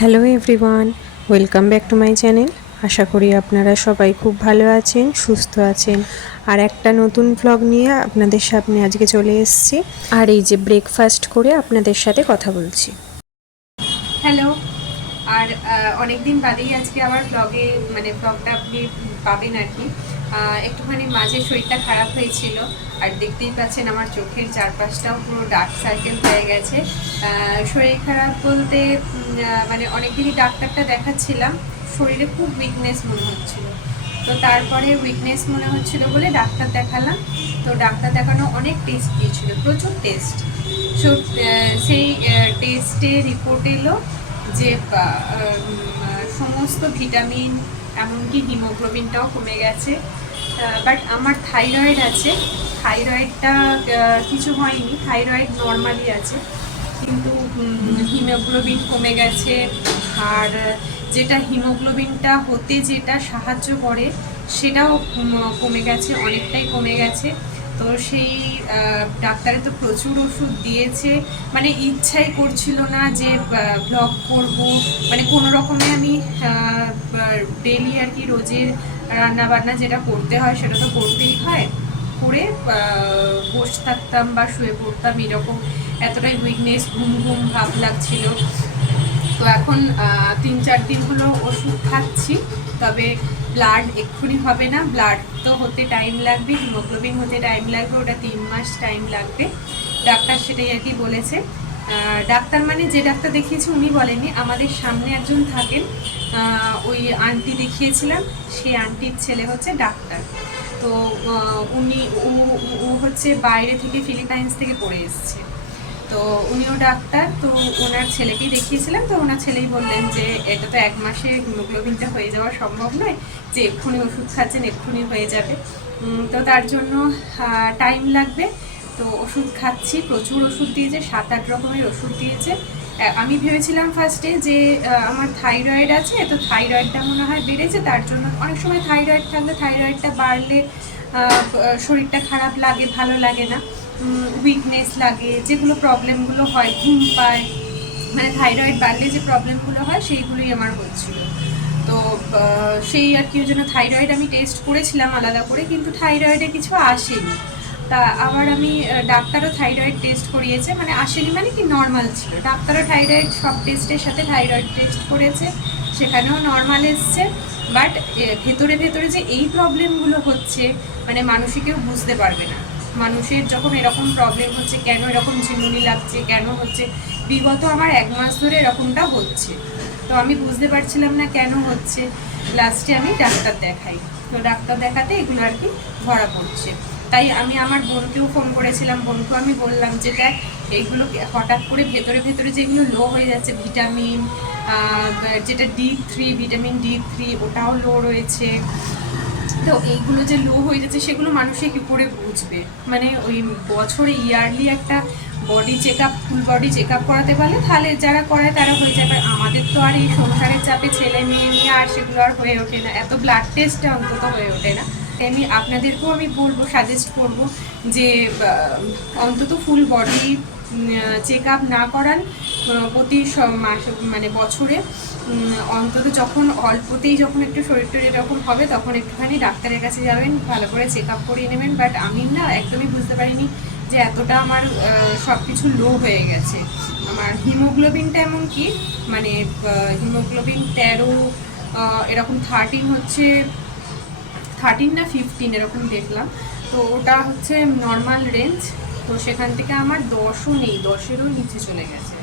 Hello everyone, welcome back to my channel. আশা করি আপনারা সবাই খুব ভালো আছেন, সুস্থ আছেন। আর একটা নতুন ভ্লগ নিয়ে আপনাদের সামনে আজকে চলে এসেছি। আর এই যে ব্রেকফাস্ট করে আপনাদের সাথে কথা বলছি। হ্যালো। আর অনেক দিন বাদেই আজকে আবার ব্লগটা আপনি পাবেন আর কি। একটুখানি মাঝে শরীরটা খারাপ হয়েছিল, আর দেখতেই পাচ্ছেন আমার চোখের চারপাশটাও পুরো ডার্ক সার্কেল হয়ে গেছে। শরীর খারাপ বলতে মানে অনেকদিনই ডাক্তারটা দেখাচ্ছিলাম, শরীরে খুব উইকনেস মনে হচ্ছিল। তো তারপরে উইকনেস মনে হচ্ছিল বলে ডাক্তার দেখালাম। তো ডাক্তার দেখানো অনেক টেস্ট দিয়েছিল, প্রচুর টেস্ট। সো সেই টেস্টে রিপোর্ট এলো যে সমস্ত ভিটামিন, এমনকি হিমোগ্লোবিনটাও কমে গেছে। বাট আমার থাইরয়েড আছে, থাইরয়েডটা কিছু হয়নি, থাইরয়েড নর্মালি আছে, কিন্তু হিমোগ্লোবিন কমে গেছে। আর যেটা হিমোগ্লোবিনটা হতে যেটা সাহায্য করে সেটাও কমে গেছে, অনেকটাই কমে গেছে। তো সেই ডাক্তারে তো প্রচুর ওষুধ দিয়েছে, মানে ইচ্ছাই করছিল না যে ব্লগ করব। মানে কোনো রকমে আমি ডেলি আর কি রোজের রান্না বান্না যেটা করতে হয় সেটা তো করতেই হয়, করে বসে থাকতাম বা শুয়ে পড়তাম এরকম। এতটাই উইকনেস, ঘুম ঘুম ভাব লাগছিল। তো এখন 3-4 দিন হলো ওষুধ খাচ্ছি, তবে ব্লাড এক্ষুনি হবে না, ব্লাড তো হতে টাইম লাগবে, হিমোগ্লোবিন হতে টাইম লাগবে, ওটা 3 মাস টাইম লাগবে। ডাক্তার সেটাই আর কি বলেছে। ডাক্তার মানে যে ডাক্তার দেখিয়েছি উনি বলেনি, আমাদের সামনে একজন থাকেন, ওই আন্টি দেখিয়েছিলাম, সেই আন্টির ছেলে হচ্ছে ডাক্তার। তো উনি ও হচ্ছে বাইরে থেকে, ফিলিপাইন্স থেকে পড়ে এসছে। তো উনিও ডাক্তার, তো ওনার ছেলেকেই দেখিয়েছিলাম। তো ওনার ছেলেই বললেন যে এটা তো 1 মাসে হিমোগ্লোবিনটা হয়ে যাওয়া সম্ভব নয়, যে এক্ষুনি ওষুধ খাচ্ছেন এক্ষুনি হয়ে যাবে। তো তার জন্য টাইম লাগবে। তো ওষুধ খাচ্ছি, প্রচুর ওষুধ দিয়েছে, 7-8 রকমের ওষুধ দিয়েছে। আমি ভেবেছিলাম ফার্স্টে যে আমার থাইরয়েড আছে, তো থাইরয়েডটা মনে হয় বেড়েছে, তার জন্য অনেক সময় থাইরয়েড থাকলে থাইরয়েডটা বাড়লে শরীরটা খারাপ লাগে, ভালো লাগে না, উইকনেস লাগে, যেগুলো প্রবলেমগুলো হয়, ঘুম পায়, মানে থাইরয়েড বাড়লে যে প্রবলেমগুলো হয় সেইগুলোই আমার হচ্ছিল। তো সেই আর কি, ওই জন্য থাইরয়েড আমি টেস্ট করেছিলাম আলাদা করে, কিন্তু থাইরয়েডে কিছু আসেনি। তা আবার আমি ডাক্তারও থাইরয়েড টেস্ট করিয়েছে, মানে আসেনি মানে কি, নর্মাল ছিল। ডাক্তারও থাইরয়েড সব টেস্টের সাথে থাইরয়েড টেস্ট করেছে, সেখানেও নর্মাল এসছে। বাট ভেতরে ভেতরে যে এই প্রবলেমগুলো হচ্ছে, মানে মানুষই কেউ বুঝতে পারবে না। মানুষের যখন এরকম প্রবলেম হচ্ছে, কেন এরকম ঝিমুনি লাগছে, কেন হচ্ছে, বিগত আমার 1 মাস ধরে এরকমটা হচ্ছে। তো আমি বুঝতে পারছিলাম না কেন হচ্ছে। লাস্টে আমি ডাক্তার দেখাই, তো ডাক্তার দেখাতে এগুলো আর কি ধরা পড়ছে। তাই আমি আমার বোনকেও ফোন করেছিলাম, বোনকেও আমি বললাম যে দেখ, এইগুলো হঠাৎ করে ভেতরে ভেতরে যেগুলো লো হয়ে যাচ্ছে, ভিটামিন, যেটা D3, ভিটামিন D3 ওটাও লো রয়েছে। তো এইগুলো যে লো হয়ে যাচ্ছে সেগুলো মানুষে কী করে বুঝবে? মানে ওই বছরে ইয়ারলি একটা body check up, full body check up করাতে পারলে তাহলে যারা করায় তারা হয়ে যাবে। আমাদের তো আর এই সংসারের চাপে ছেলে মেয়ে নিয়ে আর সেগুলো আর হয়ে ওঠে না, এত ব্লাড টেস্টটা অন্তত হয়ে ওঠে না। তাই আমি আপনাদেরকেও আমি বলবো, সাজেস্ট করব যে অন্তত ফুল বডি চেক আপ না করান প্রতি মাস, মানে বছরে অন্তত যখন অল্পতেই যখন একটু শরীর টরীর এরকম হবে তখন একটুখানি ডাক্তারের কাছে যাবেন, ভালো করে চেক আপ করিয়ে নেবেন। বাট আমি না একদমই বুঝতে পারিনি যে এতটা আমার সব কিছু লো হয়ে গেছে। আমার হিমোগ্লোবিনটা এমন কি, মানে হিমোগ্লোবিন 13, এরকম 13 হচ্ছে, 13 না 15 এরকম দেখলাম। তো ওটা হচ্ছে নর্মাল রেঞ্জ। তো সেখান থেকে আমার 10ও নেই, 10-এরও নিচে চলে গেছে।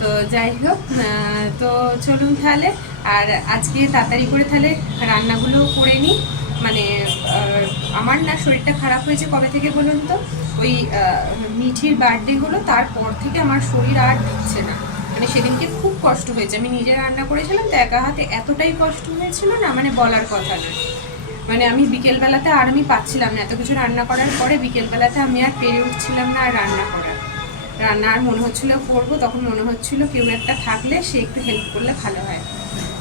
তো যাই হোক, তো চলুন তাহলে। আর আজকে তাড়াতাড়ি করে তাহলে রান্নাগুলো করে নিই। মানে আমার না শরীরটা খারাপ হয়েছে কবে থেকে বলুন তো, ওই মিঠির বার্থডে হলো তারপর থেকে আমার শরীর আর দিচ্ছে না। মানে সেদিনকে খুব কষ্ট হয়েছে, আমি নিজে রান্না করেছিলাম তো একা হাতে, এতটাই কষ্ট হয়েছিল না, মানে বলার কথা নয়। মানে আমি বিকেলবেলাতে আর আমি পাচ্ছিলাম না, এত কিছু রান্না করার পরে বিকেলবেলাতে আমি আর পেরে উঠছিলাম না আর রান্না করার। রান্নার মনে হচ্ছিল করবো, তখন মনে হচ্ছিল কেউ একটা থাকলে সে একটু হেল্প করলে ভালো হয়।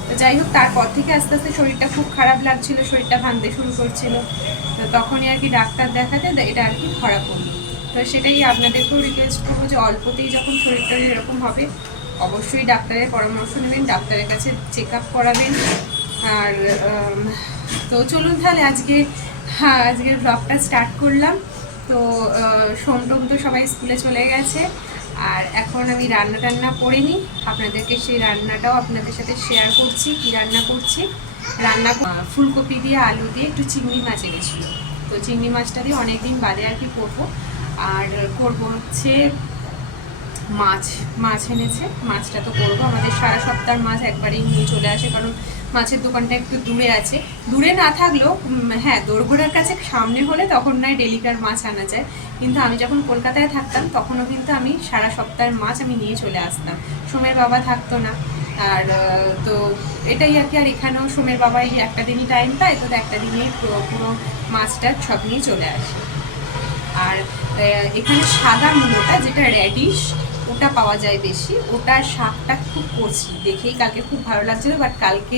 তো যাই হোক, তারপর থেকে আস্তে আস্তে শরীরটা খুব খারাপ লাগছিল, শরীরটা ভাঙতে শুরু করছিল। তো তখনই আর কি ডাক্তার দেখাতে এটা আর কি ধরা পড়লো। তো সেটাই আপনাদেরকেও রিকোয়েস্ট করবো যে অল্পতেই যখন শরীরটা এরকম হবে অবশ্যই ডাক্তারের পরামর্শ নেবেন, ডাক্তারের কাছে চেক আপ করাবেন। আর তো চলুন তাহলে আজকের ব্লগটা স্টার্ট করলাম। তো সোমটোম তো সবাই স্কুলে চলে গেছে, আর এখন আমি রান্না করে নিই, আপনাদেরকে সেই রান্নাটাও আপনাদের সাথে শেয়ার করছি। কি রান্না করছি, ফুলকপি দিয়ে আলু দিয়ে একটু চিংড়ি মাছ এনেছিল, তো চিংড়ি মাছটা দিয়ে অনেকদিন বাদে আর কি করবো। আর করবো হচ্ছে মাছ এনেছে, মাছটা তো করবো। আমাদের সারা সপ্তাহ মাছ একবারেই নিয়ে চলে আসে, কারণ মাছের দোকানটা একটু দূরে আছে। দূরে না থাকলেও হ্যাঁ, দোরগোড়ার কাছে সামনে হলে তখন নয় ডেলিকার মাছ আনা যায়, কিন্তু আমি যখন কলকাতায় থাকতাম তখনও কিন্তু আমি সারা সপ্তাহের মাছ আমি নিয়ে চলে আসতাম। সোমের বাবা থাকতো না, আর তো এটাই আর কি। আর এখানেও সোমের বাবা এই একটা দিনই টাইম পায়, তো একটা দিনেই পুরো মাছটা সব নিয়ে চলে আসে। আর এখানে সাদা মূলোটা, যেটা রেডিশ, ওটা পাওয়া যায় বেশি। ওটার শাকটা খুব কচি, দেখেই কালকে খুব ভালো লাগছিলো। বাট কালকে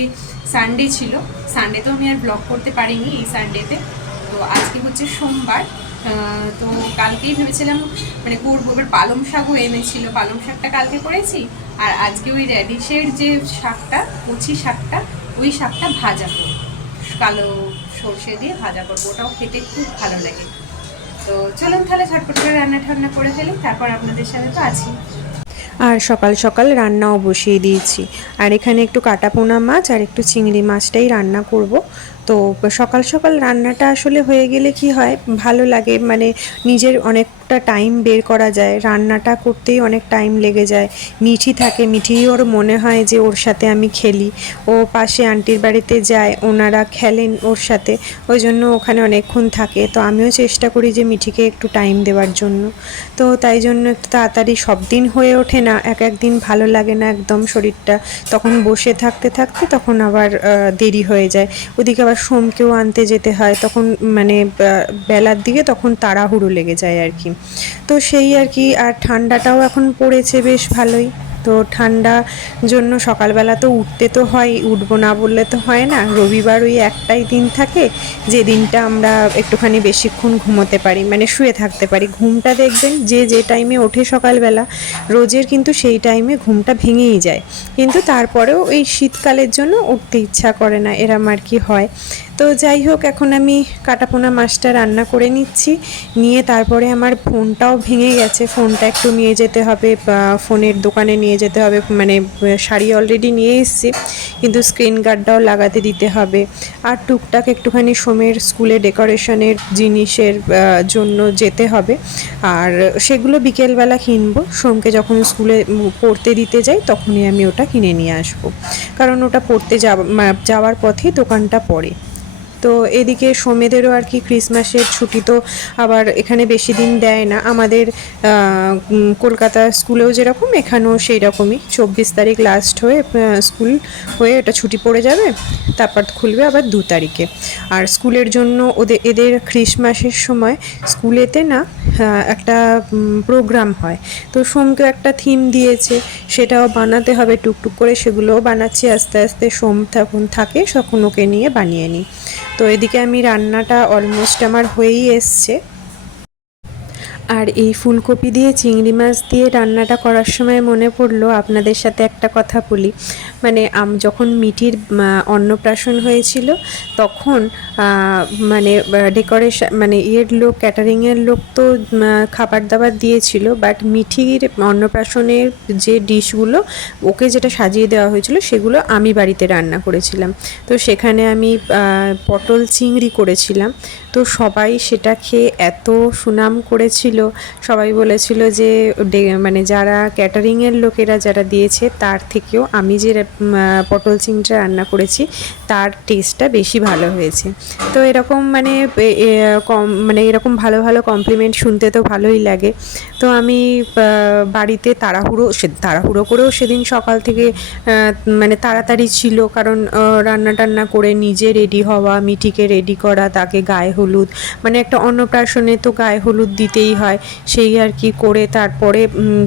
সানডে ছিল, সানডেতেও আমি আর ব্লগ করতে পারিনি এই সানডেতে। তো আজকে হচ্ছে সোমবার, তো কালকেই ভেবেছিলাম মানে করবো। এবার পালং শাকও এনেছিল, পালং শাকটা কালকে করেছি। আর আজকে ওই রেডিশের যে শাকটা, কচি শাকটা, ওই শাকটা ভাজা করবো, কালো সর্ষে দিয়ে ভাজা করবো। ওটাও খেতে খুব ভালো লাগে। তো চলুন তাহলে ঝটপট করে রান্না করে ফেলি, তারপর আপনাদের সাথে তো আছি। আর সকাল সকাল রান্নাও বসিয়ে দিয়েছি। আর এখানে একটু কাটা পোনা মাছ আর একটু চিংড়ি মাছটাই রান্না করব। তো সকাল সকাল রান্নাটা আসলে হয়ে গেলে কি হয়, ভালো লাগে, মানে নিজের অনেকটা টাইম বের করা যায়। রান্নাটা করতেই অনেক টাইম লেগে যায়। মিঠি থাকে, মিঠি ওর মনে হয় যে ওর সাথে আমি খেলি। ও পাশে আন্টির বাড়িতে যায়, ওনারা খেলেন ওর সাথে, ওই জন্য ওখানে অনেকক্ষণ থাকে। তো আমিও চেষ্টা করি যে মিঠিকে একটু টাইম দেওয়ার জন্য। তো তাই জন্য একটু তাড়াতাড়ি, সব দিন হয়ে ওঠে না, এক দিন ভালো লাগে না একদম শরীরটা, তখন বসে থাকতে থাকতে তখন আবার দেরি হয়ে যায়। ওদিকে আবার সোমকেও আনতে যেতে হয়, তখন মানে বেলার দিকে তখন তাড়াহুড়ো লেগে যায় আর কি। তো সেই আর কি। আর ঠান্ডাটাও এখন পড়েছে বেশ ভালোই। তো ঠান্ডা জন্য সকালবেলা তো উঠতে তো হয়, উঠবো না বললে তো হয় না। রবিবার ওই একটাই দিন থাকে যে দিনটা আমরা একটুখানি বেশিক্ষণ ঘুমোতে পারি, মানে শুয়ে থাকতে পারি। ঘুমটা দেখবেন যে টাইমে ওঠে সকালবেলা, রোজের কিন্তু সেই টাইমে ঘুমটা ভেঙেই যায়। কিন্তু তারপরেও এই শীতকালের জন্য উঠতে ইচ্ছা করে না, এরম আর কি হয়। তো যাই হোক, এখন আমি কাটাপোনা মাছটা রান্না করে নিচ্ছি। নিয়ে তারপরে আমার ফোনটাও ভেঙে গেছে, ফোনটা একটু নিয়ে যেতে হবে, ফোনের দোকানে নিয়ে যেতে হবে। মানে শাড়ি অলরেডি নিয়ে এসেছি, কিন্তু স্ক্রিন গার্ডটাও লাগাতে দিতে হবে। আর টুকটাক একটুখানি সোমের স্কুলে ডেকোরেশনের জিনিসের জন্য যেতে হবে, আর সেগুলো বিকেলবেলা কিনবো। সোমকে যখন স্কুলে পড়তে দিতে যাই তখনই আমি ওটা কিনে নিয়ে আসবো, কারণ ওটা পড়তে যাওয়ার পথেই দোকানটা পড়ে। তো এদিকে সোমেদেরও আর কি ক্রিসমাসের ছুটি তো আবার এখানে বেশি দিন দেয় না। আমাদের কলকাতা স্কুলেও যেরকম, এখানেও সেই রকমই 24 তারিখ লাস্ট হয়ে স্কুল হয়ে ওটা ছুটি পড়ে যাবে, তারপর খুলবে আবার 2 তারিখে। আর স্কুলের জন্য এদের ক্রিসমাসের সময় স্কুলেতে না একটা প্রোগ্রাম হয়। তো সোমকে একটা থিম দিয়েছে, সেটাও বানাতে হবে টুকটুক করে, সেগুলোও বানাচ্ছি আস্তে আস্তে। সোম তখন থাকে, তখন ওকে নিয়ে বানিয়ে নিই। তো এদিকে আমি রান্নাটা অলমোস্ট আমার হয়েই এসছে। আর এই ফুলকপি দিয়ে চিংড়ি মাছ দিয়ে রান্নাটা করার সময় মনে পড়লো আপনাদের সাথে একটা কথা বলি। মানে যখন মিঠির অন্নপ্রাশন হয়েছিল তখন মানে ডেকোরেশন, মানে লোক, ক্যাটারিংয়ের লোক তো খাবার দাবার দিয়েছিল, বাট মিঠির অন্নপ্রাশনের যে ডিশগুলো ওকে যেটা সাজিয়ে দেওয়া হয়েছিল সেগুলো আমি বাড়িতে রান্না করেছিলাম। তো সেখানে আমি পটল চিংড়ি করেছিলাম। তো সবাই সেটা খেয়ে এত সুনাম করেছিল, সবাই বলেছিল যে মানে যারা ক্যাটারিংয়ের লোকেরা যারা দিয়েছে তার থেকেও আমি যে পটল চিংড়িটা রান্না করেছি তার টেস্টটা বেশি ভালো হয়েছে। তো এরকম মানে এরকম ভালো ভালো কমপ্লিমেন্ট শুনতে তো ভালোই লাগে। তো আমি বাড়িতে তাড়াহুড়ো করেও সেদিন সকাল থেকে মানে তাড়াতাড়ি ছিল, কারণ রান্না টান্না করে নিজে রেডি হওয়া, মিঠিকে রেডি করা, তাকে গায়ে হলুদ, মানে একটা অন্নপ্রাশনে তো গায়ে হলুদ দিতেই হয়, সেই আর কি করে তারপরে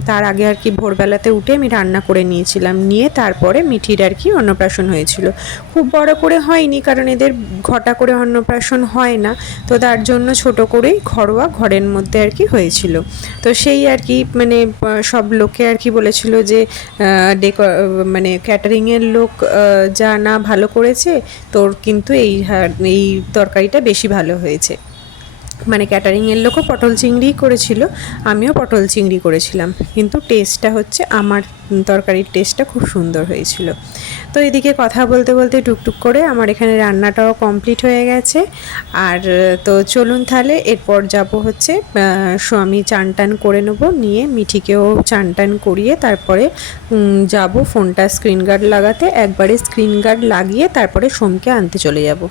তার আগে আর কি ভোরবেলাতে উঠে আমি রান্না করে নিয়েছিলাম। নিয়ে তারপরে মিঠির আর কি অন্নপ্রাশন হয়েছিল। খুব বড় করে হয়নি, কারণ এদের ঘটা করে অন্নপ্রাশন হয় না, তো তার জন্য ছোট করেই ঘরোয়া ঘরের মধ্যে আর কি হয়েছিল। তো সেই আর কি মানে সব লোকে আর কি বলেছিল যে মানে ক্যাটারিংয়ের লোক যা না ভালো করেছে, তোর কিন্তু এই তরকারিটা বেশি ভালো হয়েছে। মানে ক্যাটারিংয়ের লোকও পটল চিংড়িই করেছিল, আমিও পটল চিংড়ি করেছিলাম, কিন্তু টেস্টটা হচ্ছে আমার তরকারির টেস্টটা খুব সুন্দর হয়েছিল। তো এদিকে কথা বলতে বলতে টুকটুক করে আমার এখানে রান্নাটাও কমপ্লিট হয়ে গেছে। আর তো চলুন তাহলে এরপর যাব হচ্ছে আমি চান টান করে নেবো, নিয়ে মিঠিকেও চান টান করিয়ে তারপরে যাব ফোনটা স্ক্রিন গার্ড লাগাতে। একবারে স্ক্রিন গার্ড লাগিয়ে তারপরে সোমকে আনতে চলে যাব,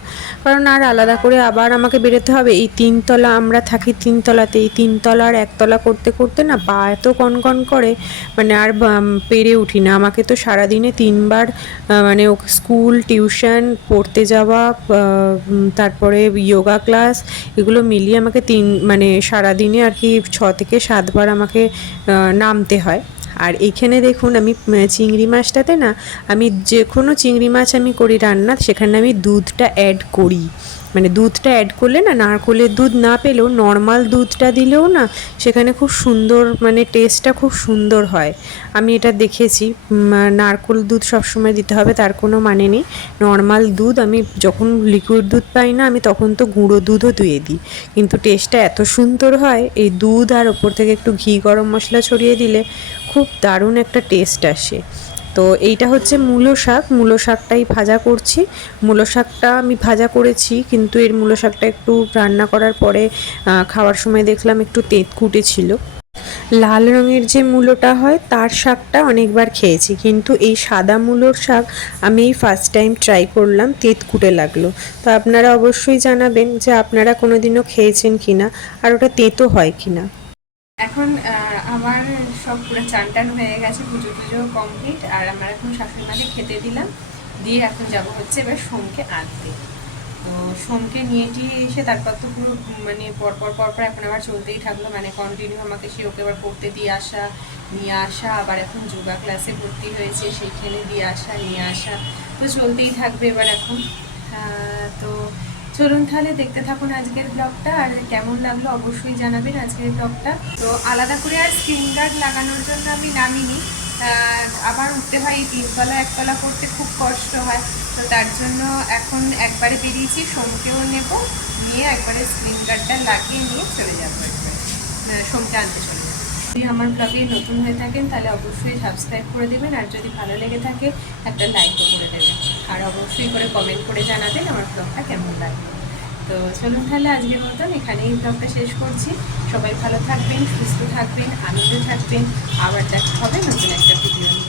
কারণ আর আলাদা করে আবার আমাকে বেরোতে হবে। এই তিনতলা আমরা থাকি, তিনতলাতে, এই তিনতলার একতলা করতে করতে না পা এত কনকন করে, মানে আর পেরে উঠি না। আমাকে তো সারাদিনে 3বার মানে স্কুল, টিউশন, পড়তে যাওয়া, তারপরে যোগা ক্লাস, এগুলো মিলিয়ে আমাকে মানে সারাদিনে আর কি 6 থেকে 7 বার আমাকে নামতে হয়। আর এইখানে দেখুন আমি চিংড়ি মাছটাতে না, আমি যে কোনো চিংড়ি মাছ আমি করি রান্না, সেখানে আমি দুধটা অ্যাড করি। মানে দুধটা অ্যাড করলে না, নারকেলের দুধ না পেলেও নর্মাল দুধটা দিলেও না সেখানে খুব সুন্দর, মানে টেস্টটা খুব সুন্দর হয়। আমি এটা দেখেছি। নারকেল দুধ সবসময় দিতে হবে তার কোনো মানে নেই। নর্মাল দুধ, আমি যখন লিকুইড দুধ পাই না, আমি তখন তো গুঁড়ো দুধও দিয়ে দিই, কিন্তু টেস্টটা এত সুন্দর হয়। এই দুধ আর ওপর থেকে একটু ঘি, গরম মশলা ছড়িয়ে দিলে খুব দারুণ একটা টেস্ট আসে। তো এইটা হচ্ছে মূলো শাক, মূলো শাকটাই ভাজা করছি। মূলো শাকটা আমি ভাজা করেছি, কিন্তু এর মূলো শাকটা একটু রান্না করার পরে খাওয়ার সময় দেখলাম একটু তেঁতকুটে ছিল। লাল রঙের যে মূলোটা হয় তার শাকটা অনেকবার খেয়েছি, কিন্তু এই সাদা মূলোর শাক আমি এই ফার্স্ট টাইম ট্রাই করলাম, তেঁতকুটে লাগলো। তো আপনারা অবশ্যই জানাবেন যে আপনারা কোনোদিনও খেয়েছেন কিনা, আর ওটা তেঁতো হয় কিনা। এখন আমার সব পুরো চান টান হয়ে গেছে, পুজো টুজো কমপ্লিট। আর আমার এখন শাশুড়ি মাকে খেতে দিলাম, দিয়ে এখন যাব হচ্ছে এবার সোমকে আনতে। তো সোমকে নিয়ে টিয়ে এসে তারপর তো পুরো মানে পরপর এখন আবার চলতেই থাকলো, মানে কন্টিনিউ আমাকে সে ওকে এবার পড়তে দিয়ে আসা, নিয়ে আসা, আবার এখন যোগা ক্লাসে ভর্তি হয়েছে সেইখানে দিয়ে আসা, নিয়ে আসা, তো চলতেই থাকবে এবার এখন। তো চলুন তাহলে দেখতে থাকুন আজকের ব্লগটা, আর কেমন লাগলো অবশ্যই জানাবেন আজকের ব্লগটা। তো আলাদা করে আর স্ক্রিন গার্ড লাগানোর জন্য আমি নামিনি, আবার উঠতে হয়, এই 3তলা একতলা করতে খুব কষ্ট হয়। তো তার জন্য এখন একবারে বেরিয়েছি, সোমকেও নেব, নিয়ে একবারে স্ক্রিন গার্ডটা লাগিয়ে নিয়ে চলে যাবো, একবারে সোমকে আনতে চলে যাবো। যদি আমার ব্লগে নতুন হয়ে থাকেন তাহলে অবশ্যই সাবস্ক্রাইব করে দেবেন, আর যদি ভালো লেগে থাকে একটা লাইকও করে দেবেন, আর অবশ্যই করে কমেন্ট করে জানাবেন আমার ব্লগটা কেমন লাগে। তো চলুন তাহলে আজকের মতন এখানেই ব্লগটা শেষ করছি। সবাই ভালো থাকবেন, সুস্থ থাকবেন, আনন্দে থাকবেন। আবার দেখা হবে নতুন একটা ভিডিও নিয়ে।